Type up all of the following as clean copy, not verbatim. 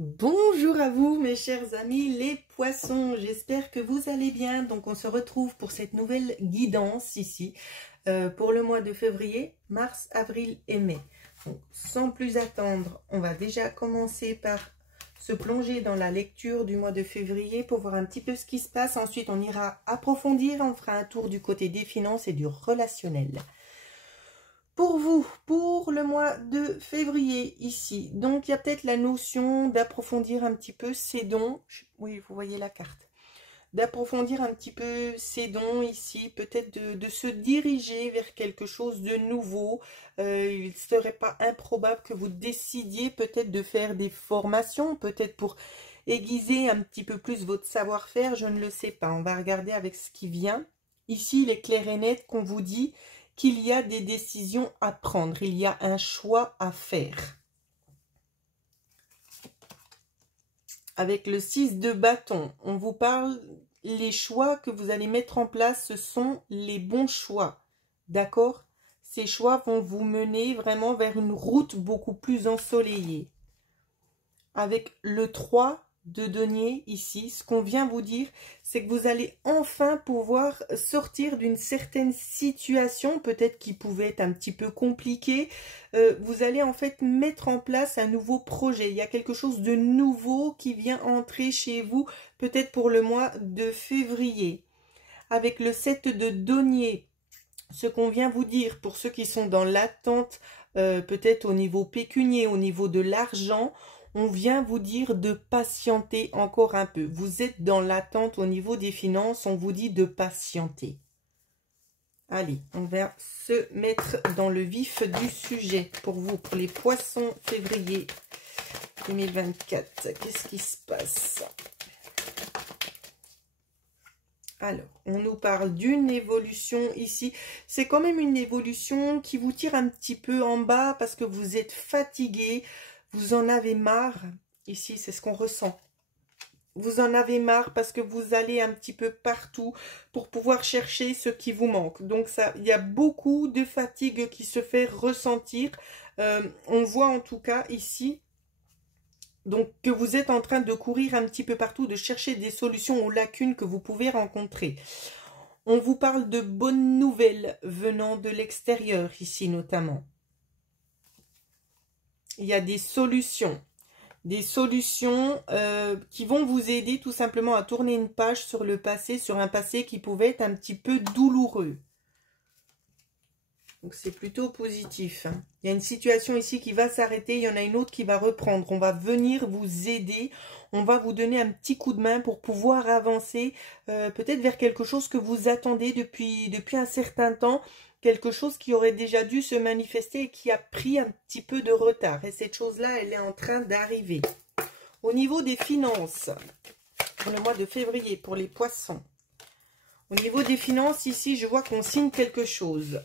Bonjour à vous mes chers amis les poissons, j'espère que vous allez bien. Donc on se retrouve pour cette nouvelle guidance ici pour le mois de février, mars, avril et mai. Donc sans plus attendre, on va déjà commencer par se plonger dans la lecture du mois de février pour voir un petit peu ce qui se passe. Ensuite on ira approfondir, on fera un tour du côté des finances et du relationnel. Pour vous, pour le mois de février ici, donc il y a peut-être la notion d'approfondir un petit peu ces dons. Oui, vous voyez la carte. D'approfondir un petit peu ces dons ici, peut-être de se diriger vers quelque chose de nouveau. Il ne serait pas improbable que vous décidiez peut-être de faire des formations, peut-être pour aiguiser un petit peu plus votre savoir-faire, je ne le sais pas. On va regarder avec ce qui vient. Ici, il est clair et net qu'on vous dit qu'il y a des décisions à prendre, il y a un choix à faire. Avec le 6 de bâton, on vous parle, les choix que vous allez mettre en place, ce sont les bons choix, d'accord? Ces choix vont vous mener vraiment vers une route beaucoup plus ensoleillée. Avec le 3 de denier ici, ce qu'on vient vous dire, c'est que vous allez enfin pouvoir sortir d'une certaine situation, peut-être qui pouvait être un petit peu compliquée. Vous allez en fait mettre en place un nouveau projet. Il y a quelque chose de nouveau qui vient entrer chez vous, peut-être pour le mois de février. Avec le 7 de denier, ce qu'on vient vous dire pour ceux qui sont dans l'attente, peut-être au niveau pécunier, au niveau de l'argent, on vient vous dire de patienter encore un peu. Vous êtes dans l'attente au niveau des finances, on vous dit de patienter. Allez, on va se mettre dans le vif du sujet pour vous, pour les poissons février 2024. Qu'est-ce qui se passe ? Alors, on nous parle d'une évolution ici. C'est quand même une évolution qui vous tire un petit peu en bas parce que vous êtes fatigué. Vous en avez marre. Ici, c'est ce qu'on ressent. Vous en avez marre parce que vous allez un petit peu partout pour pouvoir chercher ce qui vous manque. Donc, ça, il y a beaucoup de fatigue qui se fait ressentir. On voit en tout cas ici... Donc, que vous êtes en train de courir un petit peu partout, de chercher des solutions aux lacunes que vous pouvez rencontrer. On vous parle de bonnes nouvelles venant de l'extérieur, ici notamment. Il y a des solutions qui vont vous aider tout simplement à tourner une page sur le passé, sur un passé qui pouvait être un petit peu douloureux. Donc, c'est plutôt positif. Il y a une situation ici qui va s'arrêter. Il y en a une autre qui va reprendre. On va venir vous aider. On va vous donner un petit coup de main pour pouvoir avancer peut-être vers quelque chose que vous attendez depuis un certain temps. Quelque chose qui aurait déjà dû se manifester et qui a pris un petit peu de retard. Et cette chose-là, elle est en train d'arriver. Au niveau des finances, pour le mois de février, pour les poissons. Au niveau des finances, ici, je vois qu'on signe quelque chose.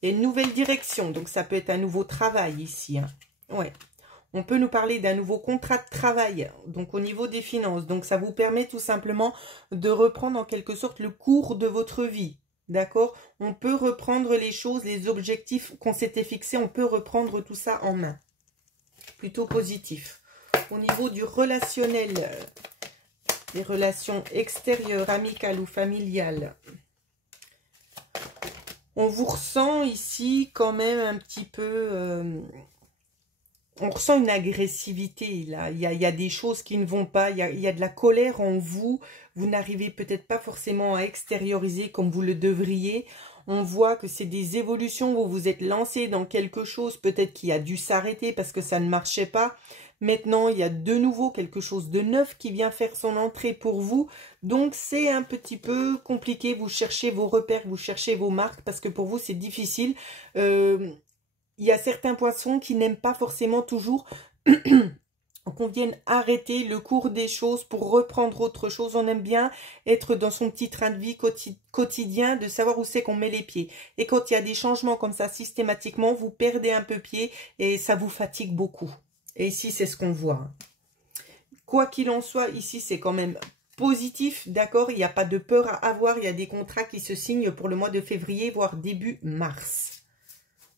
Il y a une nouvelle direction, donc ça peut être un nouveau travail ici. Hein. Ouais. On peut nous parler d'un nouveau contrat de travail, donc au niveau des finances. Donc ça vous permet tout simplement de reprendre en quelque sorte le cours de votre vie. D'accord? On peut reprendre les choses, les objectifs qu'on s'était fixés, on peut reprendre tout ça en main. Plutôt positif. Au niveau du relationnel, des relations extérieures, amicales ou familiales. On vous ressent ici quand même un petit peu... on ressent une agressivité, là. Il y a des choses qui ne vont pas. Il y a de la colère en vous. Vous n'arrivez peut-être pas forcément à extérioriser comme vous le devriez. On voit que c'est des évolutions. Vous vous êtes lancé dans quelque chose peut-être qui a dû s'arrêter parce que ça ne marchait pas. Maintenant, il y a de nouveau quelque chose de neuf qui vient faire son entrée pour vous. Donc, c'est un petit peu compliqué. Vous cherchez vos repères, vous cherchez vos marques parce que pour vous, c'est difficile. Il y a certains poissons qui n'aiment pas forcément toujours qu'on vienne arrêter le cours des choses pour reprendre autre chose. On aime bien être dans son petit train de vie quotidien, de savoir où c'est qu'on met les pieds. Et quand il y a des changements comme ça systématiquement, vous perdez un peu pied et ça vous fatigue beaucoup. Et ici, c'est ce qu'on voit. Quoi qu'il en soit, ici, c'est quand même positif, d'accord? Il n'y a pas de peur à avoir. Il y a des contrats qui se signent pour le mois de février, voire début mars.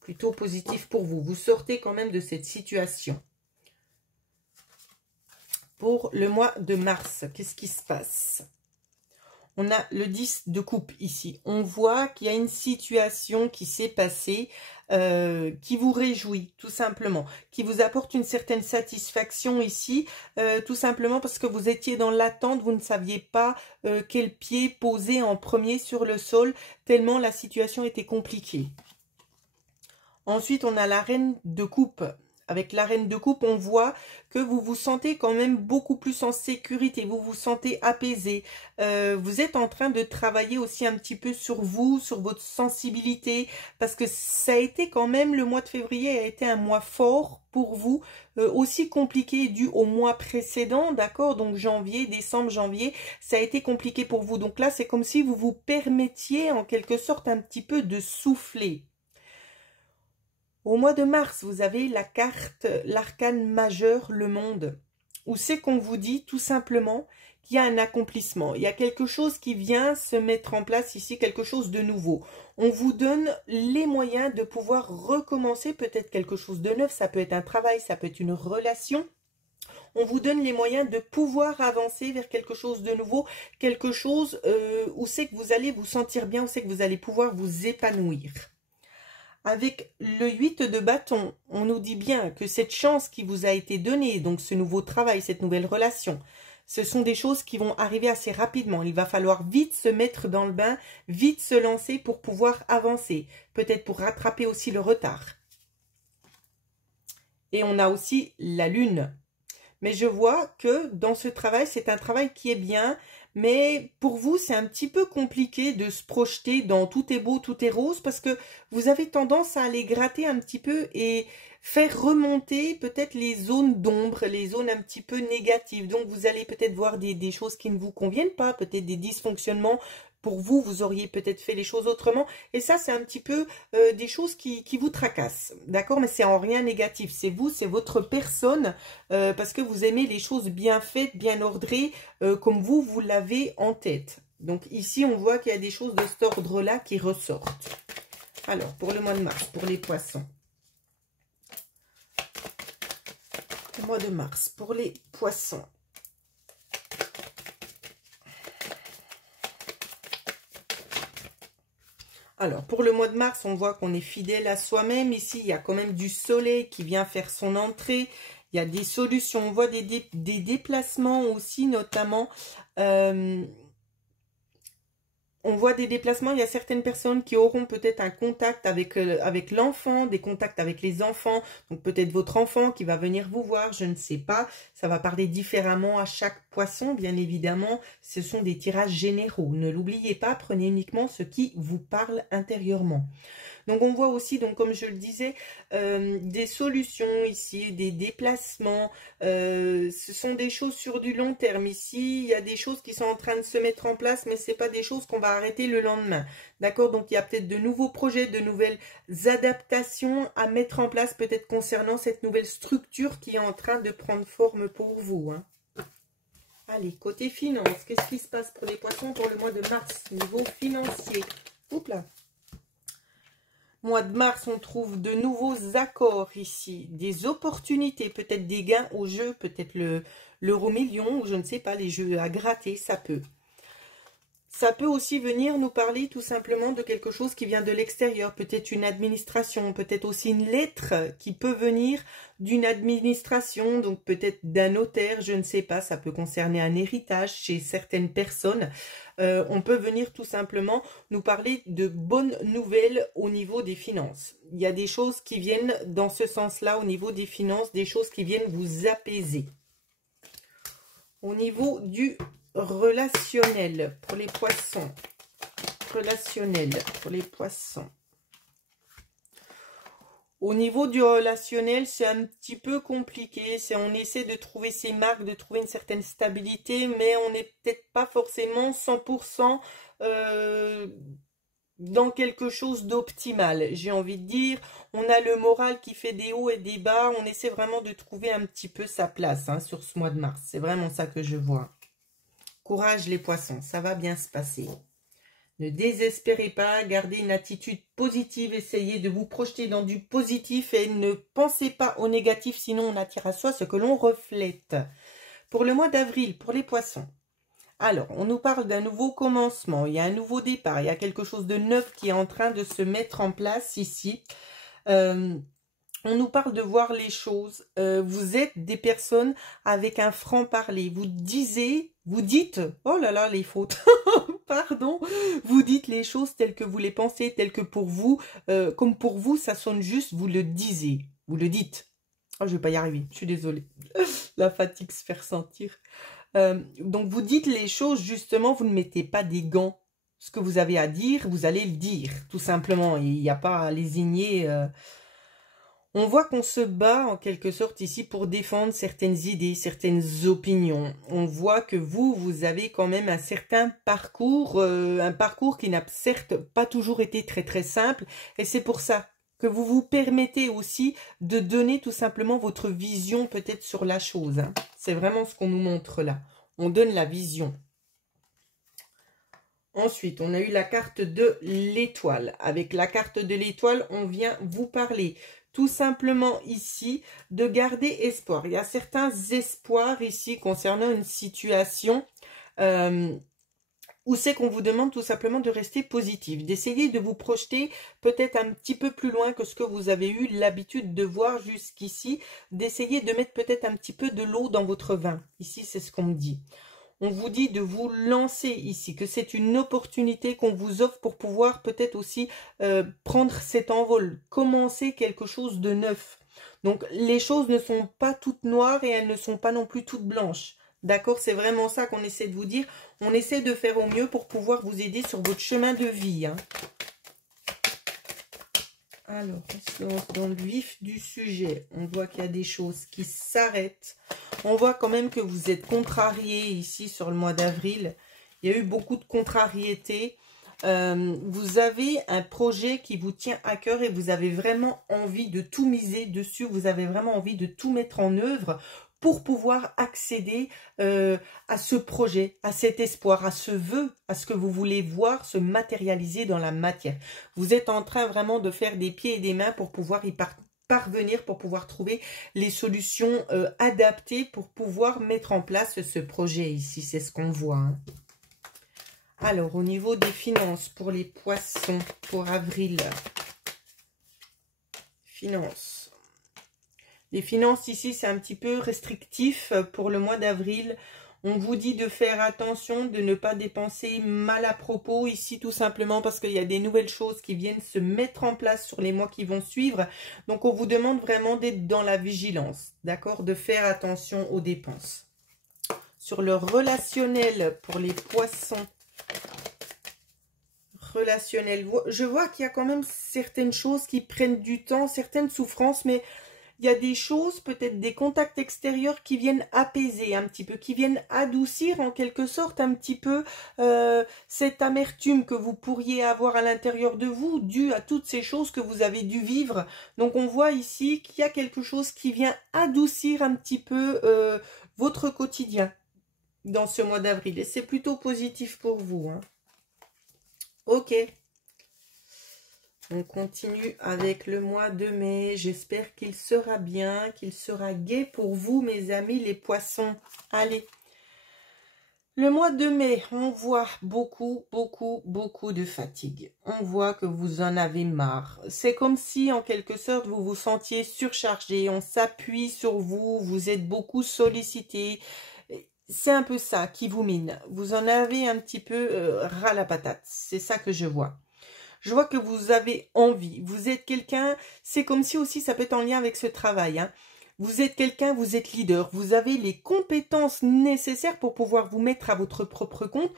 Plutôt positif pour vous. Vous sortez quand même de cette situation. pour le mois de mars. Qu'est-ce qui se passe? On a le 10 de coupe ici. On voit qu'il y a une situation qui s'est passée qui vous réjouit, tout simplement. Qui vous apporte une certaine satisfaction ici, tout simplement parce que vous étiez dans l'attente, vous ne saviez pas quel pied poser en premier sur le sol, tellement la situation était compliquée. Ensuite, on a la reine de coupe. Avec la reine de coupe, on voit que vous vous sentez quand même beaucoup plus en sécurité, vous vous sentez apaisé. Vous êtes en train de travailler aussi un petit peu sur vous, sur votre sensibilité, parce que ça a été quand même, le mois de février a été un mois fort pour vous, aussi compliqué dû au mois précédent, d'accord? Donc janvier, décembre, janvier, ça a été compliqué pour vous. Donc là, c'est comme si vous vous permettiez en quelque sorte un petit peu de souffler. Au mois de mars, vous avez la carte, l'arcane majeur, le monde, où c'est qu'on vous dit tout simplement qu'il y a un accomplissement. Il y a quelque chose qui vient se mettre en place ici, quelque chose de nouveau. On vous donne les moyens de pouvoir recommencer peut-être quelque chose de neuf. Ça peut être un travail, ça peut être une relation. On vous donne les moyens de pouvoir avancer vers quelque chose de nouveau, quelque chose où c'est que vous allez vous sentir bien, où c'est que vous allez pouvoir vous épanouir. Avec le 8 de bâton, on nous dit bien que cette chance qui vous a été donnée, donc ce nouveau travail, cette nouvelle relation, ce sont des choses qui vont arriver assez rapidement. Il va falloir vite se mettre dans le bain, vite se lancer pour pouvoir avancer, peut-être pour rattraper aussi le retard. Et on a aussi la lune. Mais je vois que dans ce travail, c'est un travail qui est bien, mais pour vous, c'est un petit peu compliqué de se projeter dans tout est beau, tout est rose, parce que vous avez tendance à aller gratter un petit peu et faire remonter peut-être les zones d'ombre, les zones un petit peu négatives. Donc, vous allez peut-être voir des choses qui ne vous conviennent pas, peut-être des dysfonctionnements. Pour vous, vous auriez peut-être fait les choses autrement. Et ça, c'est un petit peu des choses qui vous tracassent. D'accord? Mais c'est en rien négatif. C'est vous, c'est votre personne. Parce que vous aimez les choses bien faites, bien ordrées, comme vous l'avez en tête. Donc ici, on voit qu'il y a des choses de cet ordre-là qui ressortent. Alors, pour le mois de mars, pour les poissons. Le mois de mars, pour les poissons. Alors, pour le mois de mars, on voit qu'on est fidèle à soi-même. Ici, il y a quand même du soleil qui vient faire son entrée. Il y a des solutions. On voit des déplacements aussi, notamment. On voit des déplacements. Il y a certaines personnes qui auront peut-être un contact avec l'enfant, des contacts avec les enfants. Donc, peut-être votre enfant qui va venir vous voir, je ne sais pas. Ça va parler différemment à chaque poisson, bien évidemment. Ce sont des tirages généraux. Ne l'oubliez pas, prenez uniquement ce qui vous parle intérieurement. Donc, on voit aussi, donc comme je le disais, des solutions ici, des déplacements. Ce sont des choses sur du long terme. Ici, il y a des choses qui sont en train de se mettre en place, mais ce n'est pas des choses qu'on va arrêter le lendemain. D'accord? Donc, il y a peut-être de nouveaux projets, de nouvelles adaptations à mettre en place, peut-être concernant cette nouvelle structure qui est en train de prendre forme pour vous. Hein. Allez, côté finance, qu'est-ce qui se passe pour les poissons pour le mois de mars, niveau financier? Oups là. Mois de mars, on trouve de nouveaux accords ici, des opportunités, peut-être des gains au jeu, peut-être l'euro-million, ou je ne sais pas, les jeux à gratter, ça peut. Ça peut aussi venir nous parler tout simplement de quelque chose qui vient de l'extérieur, peut-être une administration, peut-être aussi une lettre qui peut venir d'une administration, donc peut-être d'un notaire, je ne sais pas, ça peut concerner un héritage chez certaines personnes. On peut venir tout simplement nous parler de bonnes nouvelles au niveau des finances. Il y a des choses qui viennent dans ce sens-là au niveau des finances, des choses qui viennent vous apaiser. Au niveau du relationnel pour les poissons. Relationnel pour les poissons. Au niveau du relationnel, c'est un petit peu compliqué. On essaie de trouver ses marques, de trouver une certaine stabilité, mais on n'est peut-être pas forcément 100% dans quelque chose d'optimal. J'ai envie de dire, on a le moral qui fait des hauts et des bas. On essaie vraiment de trouver un petit peu sa place hein, sur ce mois de mars. C'est vraiment ça que je vois. Courage les poissons, ça va bien se passer. Ne désespérez pas, gardez une attitude positive, essayez de vous projeter dans du positif et ne pensez pas au négatif, sinon on attire à soi ce que l'on reflète. Pour le mois d'avril, pour les poissons. Alors, on nous parle d'un nouveau commencement, il y a un nouveau départ, il y a quelque chose de neuf qui est en train de se mettre en place ici. On nous parle de voir les choses. Vous êtes des personnes avec un franc-parler. Vous dites, oh là là, les fautes, pardon, vous dites les choses telles que vous les pensez, telles que pour vous, comme pour vous, ça sonne juste, vous le disiez, vous le dites. Oh, je vais pas y arriver, je suis désolée. La fatigue se fait ressentir. Donc, vous dites les choses, justement, vous ne mettez pas des gants. Ce que vous avez à dire, vous allez le dire, tout simplement. Il n'y a pas à lésigner. On voit qu'on se bat, en quelque sorte, ici, pour défendre certaines idées, certaines opinions. On voit que vous avez quand même un certain parcours, un parcours qui n'a certes pas toujours été très très simple. Et c'est pour ça que vous vous permettez aussi de donner tout simplement votre vision peut-être sur la chose. Hein. C'est vraiment ce qu'on nous montre là. On donne la vision. Ensuite, on a eu la carte de l'étoile. Avec la carte de l'étoile, on vient vous parler tout simplement ici de garder espoir. Il y a certains espoirs ici concernant une situation où c'est qu'on vous demande tout simplement de rester positif, d'essayer de vous projeter peut-être un petit peu plus loin que ce que vous avez eu l'habitude de voir jusqu'ici, d'essayer de mettre peut-être un petit peu de l'eau dans votre vin. Ici, c'est ce qu'on me dit. On vous dit de vous lancer ici, que c'est une opportunité qu'on vous offre pour pouvoir peut-être aussi prendre cet envol, commencer quelque chose de neuf. Donc, les choses ne sont pas toutes noires et elles ne sont pas non plus toutes blanches. D'accord, c'est vraiment ça qu'on essaie de vous dire. On essaie de faire au mieux pour pouvoir vous aider sur votre chemin de vie. Hein. Alors, on se lance dans le vif du sujet. On voit qu'il y a des choses qui s'arrêtent. On voit quand même que vous êtes contrarié ici sur le mois d'avril. Il y a eu beaucoup de contrariété. Vous avez un projet qui vous tient à cœur et vous avez vraiment envie de tout miser dessus. Vous avez vraiment envie de tout mettre en œuvre pour pouvoir accéder à ce projet, à cet espoir, à ce vœu, à ce que vous voulez voir se matérialiser dans la matière. Vous êtes en train vraiment de faire des pieds et des mains pour pouvoir y parvenir, pour pouvoir trouver les solutions adaptées pour pouvoir mettre en place ce projet ici. C'est ce qu'on voit. Hein. Alors, au niveau des finances pour les poissons pour avril, finances. Les finances ici, c'est un petit peu restrictif pour le mois d'avril. On vous dit de faire attention, de ne pas dépenser mal à propos ici, tout simplement parce qu'il y a des nouvelles choses qui viennent se mettre en place sur les mois qui vont suivre. Donc, on vous demande vraiment d'être dans la vigilance, d'accord? De faire attention aux dépenses. Sur le relationnel pour les poissons, relationnel, je vois qu'il y a quand même certaines choses qui prennent du temps, certaines souffrances, mais il y a des choses, peut-être des contacts extérieurs qui viennent apaiser un petit peu, qui viennent adoucir en quelque sorte un petit peu cette amertume que vous pourriez avoir à l'intérieur de vous, due à toutes ces choses que vous avez dû vivre. Donc on voit ici qu'il y a quelque chose qui vient adoucir un petit peu votre quotidien dans ce mois d'avril. Et c'est plutôt positif pour vous. Hein. Ok. On continue avec le mois de mai. J'espère qu'il sera bien, qu'il sera gai pour vous, mes amis, les poissons. Allez. Le mois de mai, on voit beaucoup de fatigue. On voit que vous en avez marre. C'est comme si, en quelque sorte, vous vous sentiez surchargé. On s'appuie sur vous. Vous êtes beaucoup sollicité. C'est un peu ça qui vous mine. Vous en avez un petit peu ras la patate. C'est ça que je vois. Je vois que vous avez envie. Vous êtes quelqu'un, c'est comme si aussi ça peut être en lien avec ce travail. Hein. Vous êtes quelqu'un, vous êtes leader. Vous avez les compétences nécessaires pour pouvoir vous mettre à votre propre compte.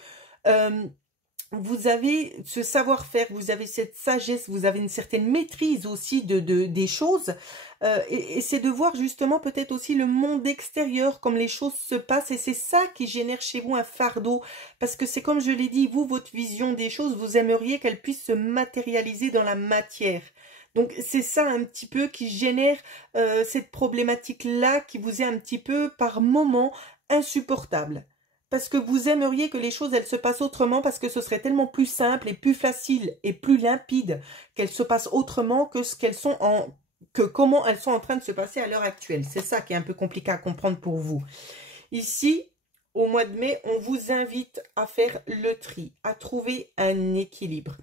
Vous avez ce savoir-faire, vous avez cette sagesse, vous avez une certaine maîtrise aussi des choses. Et c'est de voir justement peut-être aussi le monde extérieur, comme les choses se passent. Et c'est ça qui génère chez vous un fardeau. Parce que c'est comme je l'ai dit, vous, votre vision des choses, vous aimeriez qu'elle puisse se matérialiser dans la matière. Donc c'est ça un petit peu qui génère cette problématique-là qui vous est un petit peu par moment insupportable. Parce que vous aimeriez que les choses, elles se passent autrement, parce que ce serait tellement plus simple et plus facile et plus limpide qu'elles se passent autrement que ce qu'elles sont comment elles sont en train de se passer à l'heure actuelle. C'est ça qui est un peu compliqué à comprendre pour vous. Ici, au mois de mai, on vous invite à faire le tri, à trouver un équilibre,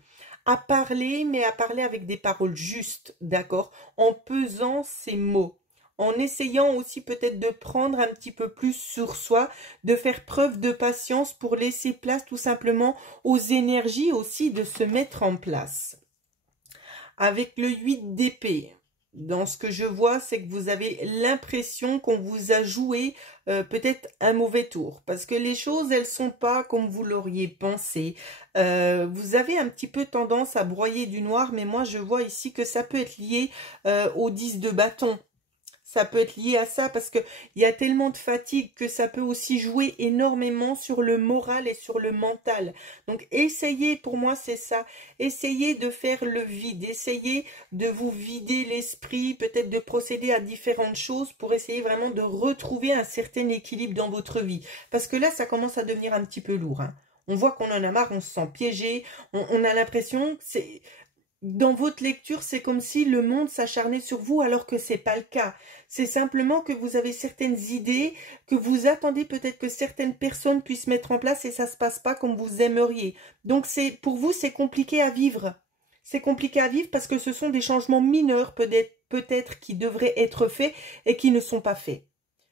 à parler, mais à parler avec des paroles justes, d'accord? En pesant ces mots, en essayant aussi peut-être de prendre un petit peu plus sur soi, de faire preuve de patience pour laisser place tout simplement aux énergies aussi de se mettre en place. Avec le 8 d'épée, dans ce que je vois, c'est que vous avez l'impression qu'on vous a joué peut-être un mauvais tour. Parce que les choses, elles sont pas comme vous l'auriez pensé. Vous avez un petit peu tendance à broyer du noir, mais moi, je vois ici que ça peut être lié au 10 de bâton. Ça peut être lié à ça parce que il y a tellement de fatigue que ça peut aussi jouer énormément sur le moral et sur le mental. Donc essayez, pour moi c'est ça, essayez de faire le vide, essayez de vous vider l'esprit, peut-être de procéder à différentes choses pour essayer vraiment de retrouver un certain équilibre dans votre vie. Parce que là ça commence à devenir un petit peu lourd, hein. On voit qu'on en a marre, on se sent piégé, on a l'impression que c'est... Dans votre lecture, c'est comme si le monde s'acharnait sur vous alors que c'est pas le cas. C'est simplement que vous avez certaines idées, que vous attendez peut-être que certaines personnes puissent mettre en place et ça se passe pas comme vous aimeriez. Donc c'est pour vous, c'est compliqué à vivre. C'est compliqué à vivre parce que ce sont des changements mineurs peut-être qui devraient être faits et qui ne sont pas faits.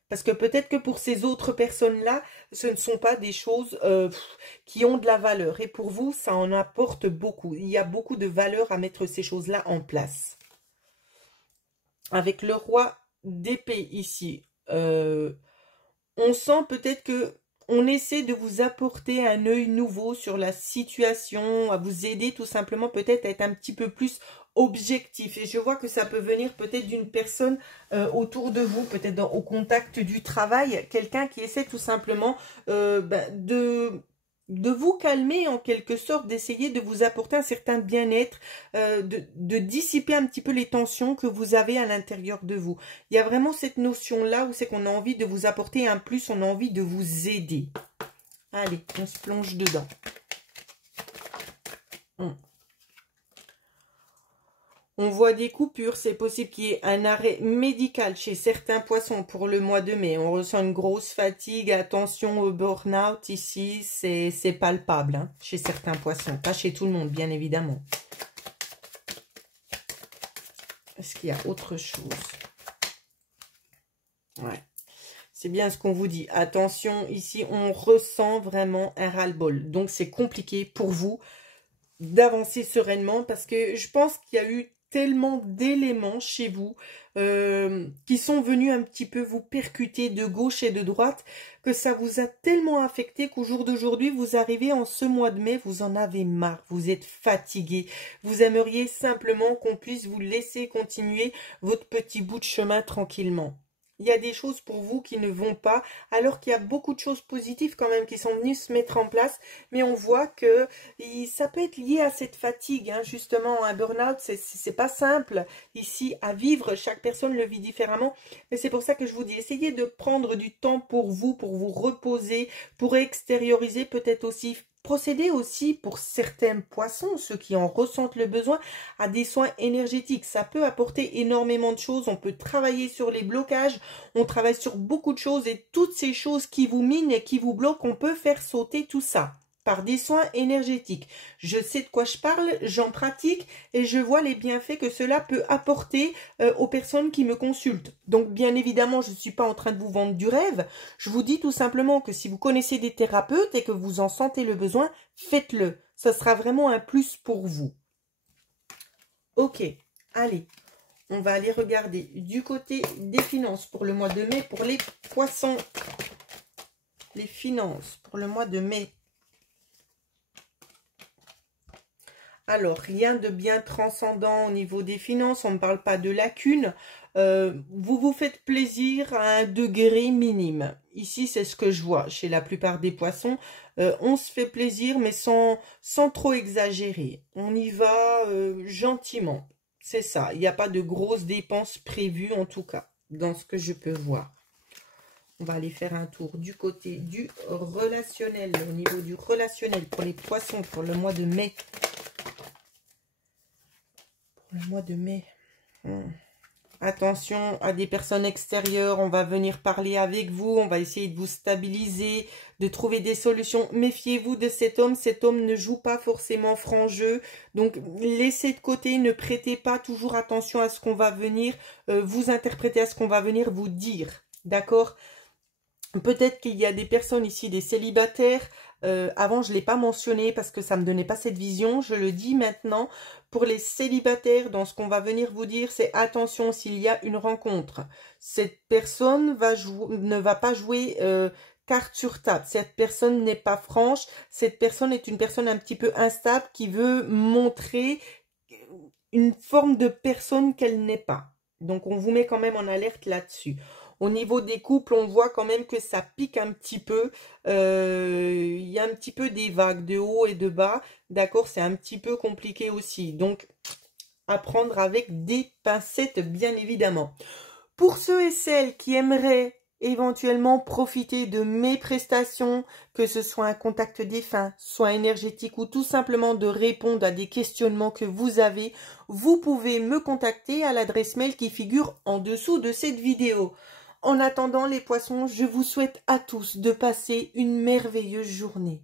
Parce que peut-être que pour ces autres personnes-là, ce ne sont pas des choses qui ont de la valeur. Et pour vous, ça en apporte beaucoup. Il y a beaucoup de valeur à mettre ces choses-là en place. Avec le roi d'épée ici, on sent peut-être que on essaie de vous apporter un œil nouveau sur la situation, à vous aider tout simplement peut-être à être un petit peu plus objectif. Et je vois que ça peut venir peut-être d'une personne autour de vous, peut-être au contact du travail, quelqu'un qui essaie tout simplement de vous calmer en quelque sorte, d'essayer de vous apporter un certain bien-être, de dissiper un petit peu les tensions que vous avez à l'intérieur de vous. Il y a vraiment cette notion-là où c'est qu'on a envie de vous apporter un plus, on a envie de vous aider. Allez, on se plonge dedans. On voit des coupures, c'est possible qu'il y ait un arrêt médical chez certains poissons pour le mois de mai. On ressent une grosse fatigue, attention au burn-out ici, c'est palpable hein, chez certains poissons. Pas chez tout le monde, bien évidemment. Est-ce qu'il y a autre chose? Ouais. C'est bien ce qu'on vous dit. Attention, ici, on ressent vraiment un ras-le-bol. Donc, c'est compliqué pour vous d'avancer sereinement parce que je pense qu'il y a eu tellement d'éléments chez vous qui sont venus un petit peu vous percuter de gauche et de droite que ça vous a tellement affecté qu'au jour d'aujourd'hui, vous arrivez en ce mois de mai, vous en avez marre, vous êtes fatigué, vous aimeriez simplement qu'on puisse vous laisser continuer votre petit bout de chemin tranquillement. Il y a des choses pour vous qui ne vont pas, alors qu'il y a beaucoup de choses positives quand même qui sont venues se mettre en place, mais on voit que ça peut être lié à cette fatigue, hein, justement, un burn-out, c'est pas simple ici à vivre, chaque personne le vit différemment, mais c'est pour ça que je vous dis, essayez de prendre du temps pour vous reposer, pour extérioriser, peut-être aussi procéder aussi pour certains poissons, ceux qui en ressentent le besoin, à des soins énergétiques. Ça peut apporter énormément de choses. On peut travailler sur les blocages. On travaille sur beaucoup de choses et toutes ces choses qui vous minent et qui vous bloquent, on peut faire sauter tout ça par des soins énergétiques. Je sais de quoi je parle, j'en pratique et je vois les bienfaits que cela peut apporter aux personnes qui me consultent. Donc bien évidemment, je ne suis pas en train de vous vendre du rêve. Je vous dis tout simplement que si vous connaissez des thérapeutes et que vous en sentez le besoin, faites-le. Ça sera vraiment un plus pour vous. Ok, allez, on va aller regarder du côté des finances pour le mois de mai, pour les poissons. Les finances pour le mois de mai. Alors, rien de bien transcendant au niveau des finances, on ne parle pas de lacunes. Vous vous faites plaisir à un degré minime. Ici, c'est ce que je vois chez la plupart des poissons. On se fait plaisir, mais sans trop exagérer. On y va gentiment. C'est ça. Il n'y a pas de grosses dépenses prévues, en tout cas, dans ce que je peux voir. On va aller faire un tour du côté du relationnel, au niveau du relationnel pour les poissons pour le mois de mai. Pour le mois de mai. Attention à des personnes extérieures, on va venir parler avec vous, on va essayer de vous stabiliser, de trouver des solutions. Méfiez-vous de cet homme ne joue pas forcément franc jeu, donc laissez de côté, ne prêtez pas toujours attention à ce qu'on va venir vous interpréter, à ce qu'on va venir vous dire, d'accord? Peut-être qu'il y a des personnes ici, des célibataires. Avant, je ne l'ai pas mentionné parce que ça ne me donnait pas cette vision. Je le dis maintenant. Pour les célibataires, dans ce qu'on va venir vous dire, c'est attention s'il y a une rencontre. Cette personne ne va pas jouer carte sur table. Cette personne n'est pas franche. Cette personne est une personne un petit peu instable qui veut montrer une forme de personne qu'elle n'est pas. Donc, on vous met quand même en alerte là-dessus. Au niveau des couples, on voit quand même que ça pique un petit peu. Il y a un petit peu des vagues de haut et de bas. D'accord, c'est un petit peu compliqué aussi. Donc, à prendre avec des pincettes, bien évidemment. Pour ceux et celles qui aimeraient éventuellement profiter de mes prestations, que ce soit un contact défunt, soit énergétique ou tout simplement de répondre à des questionnements que vous avez, vous pouvez me contacter à l'adresse mail qui figure en dessous de cette vidéo. En attendant les poissons, je vous souhaite à tous de passer une merveilleuse journée.